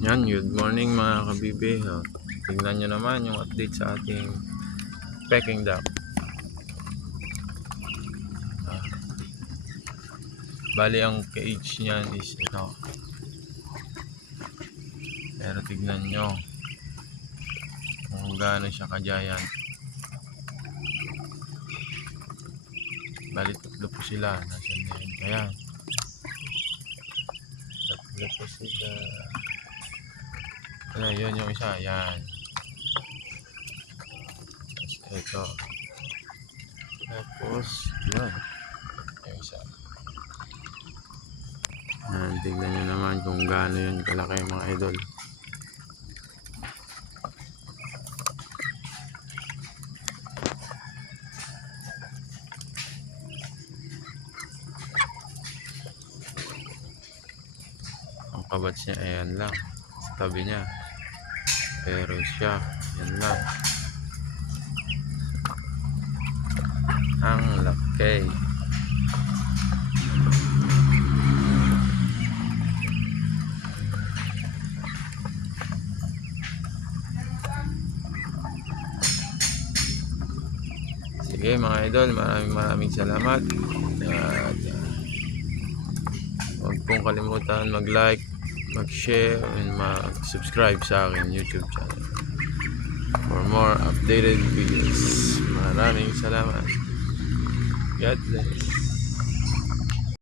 Yan, good morning mga kabibe. Tingnan nyo naman yung update sa ating Peking duck. Bali ang cage niyan is ito. Pero tignan nyo kung gaano siya ka-giant. Bali tatlo po sila. Nasaan na yun? Ayan. Tatlo po sila. Ayan, yun yung isa. Ayan. Ito. Tapos, yun. Yung isa. Ayan, tignan nyo naman kung gaano yun kalaki mga idol. Ang kabats niya, ayan lang. Sa tabi niya. Pero siya, yan lang. Ang laki. Sige mga idol, maraming salamat. At huwag pong kalimutan mag-like, mag-share, and mag-subscribe sa akin YouTube channel for more updated videos. Maraming salamat. God bless.